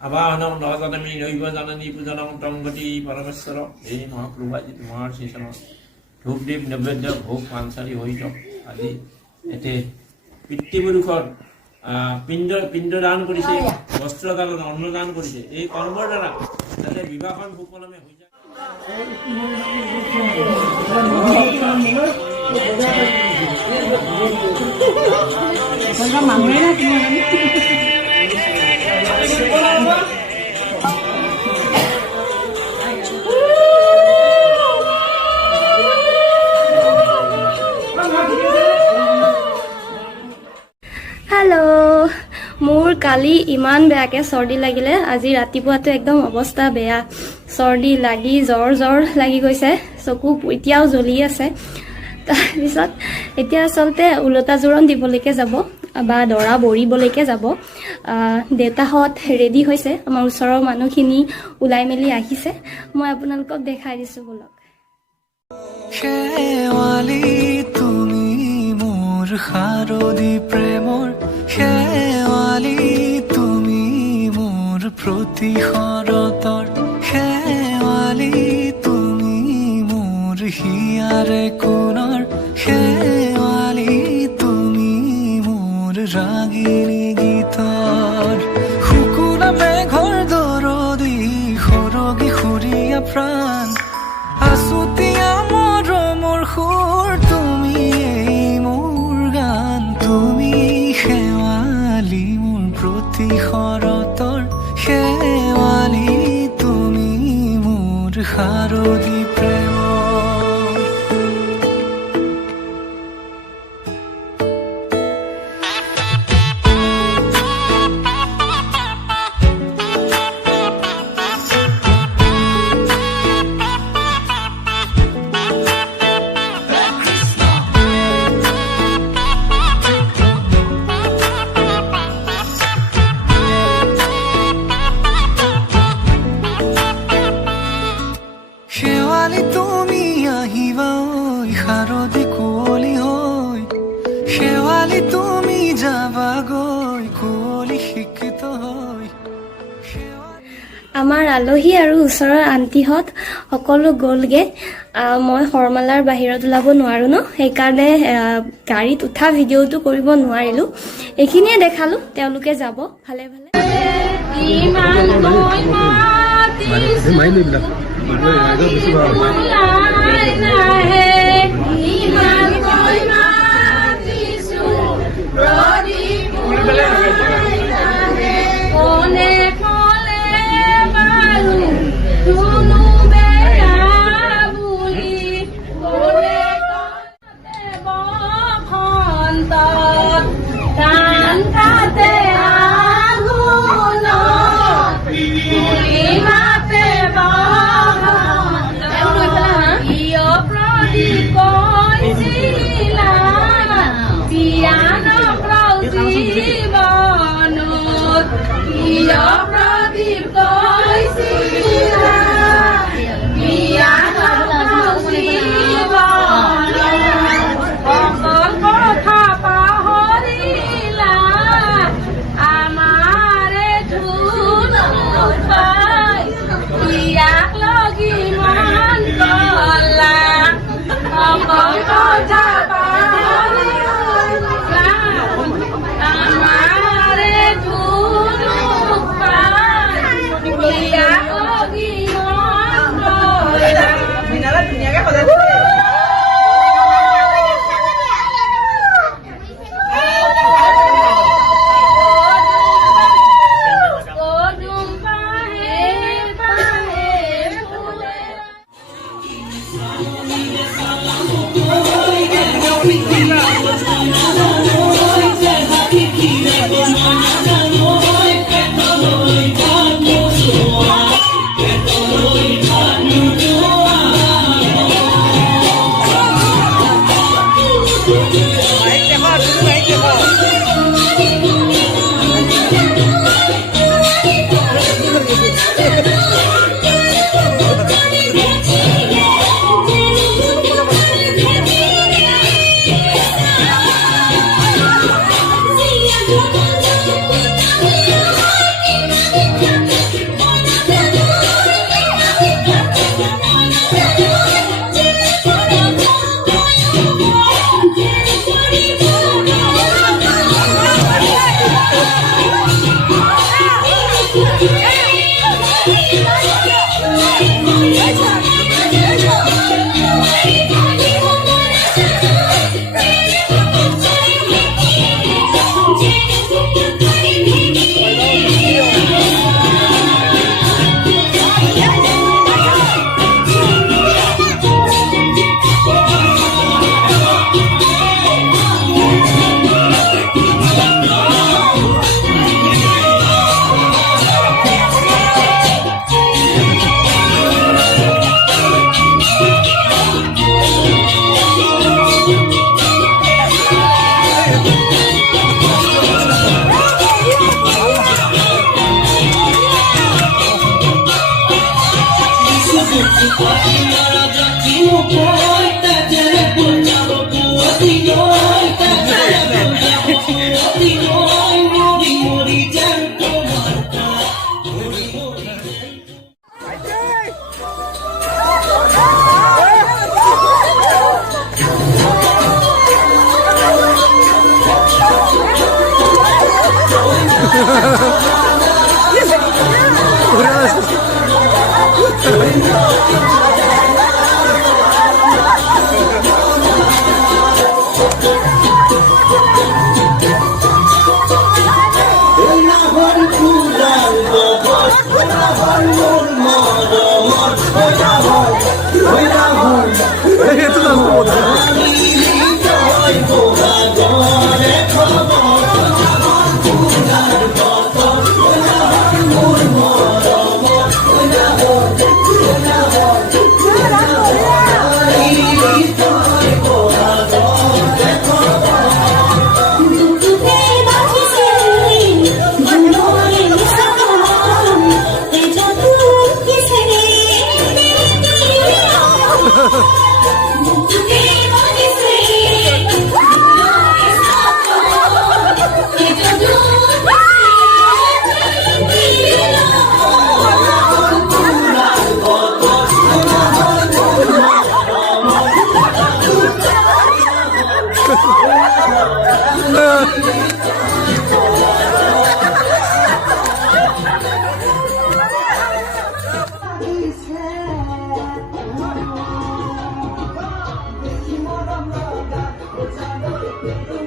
Abahanong Nawatanami, Yoganani, Pudanam, Tongati, Paramesero, any Mahapuba, Mars, Hubdip, Nebeda, Hope, Ansari, Hoyto, Adi, Ete, Pitibur, Pindoran Purice, Australia, Norman Purice, a converter, and a Vivahan Pukoname. Hello मोर काली इमान बेयाके सर्दी लागिले আজি ৰাতিপুৱাটো একদম অৱস্থা বেয়া सर्दी লাগি জ্বৰ জ্বৰ লাগি গৈছে চকু এতিয়াও জ্বলি আছে তাৰ পিছত এতিয়া আসলতে উলতা জোৰণ দিবলৈকে যাব বা দৰা বৰিবলৈকে যাব দেউতাহত ৰেডি হৈছে আমাৰ ওচৰৰ মানুহখিনি উলাই মেলি আহিছে মই আপোনালোকক দেখাই দিছো বলক শেৱালি তুমি মোৰ হাৰদি প্ৰেমৰ শেৱালি তুমি মোৰ প্ৰতিশৰতৰ শেৱালি তুমি মোৰ হিয়াৰে কোণৰ শেৱালি তুমি মোৰ ৰাগিনী গীতৰ শুকুনা মেঘৰ দৰদি সৰগী সুৰীয়া প্ৰাণ আসুতিয়া মৰমৰ সুৰ তুমি মোৰ গান তুমি শেৱালি মোৰ প্ৰতিশৰতৰ শেৱালি তুমি মোৰ হাৰদি প্ৰেমৰ শেৱালি তুমি আহিবা ঐ শাৰদী কুঁৱলী হৈ শেৱালি তুমি যাবা গৈ কুঁৱলী শিক্ষিত হৈ আমাৰ আলহী আৰু ওচৰৰ আন্টিহত সকলো গলগে মই হৰমালাৰ বাহিৰত ওলাব নোৱাৰো ন সেইকাৰণে গাড়ীত উঠা ভিডিওটো কৰিব নোৱাৰিলো এইখিনিয়ে দেখালো তেওঁলোকে যাব ভালে ভালে ইমান গৈ Thank you.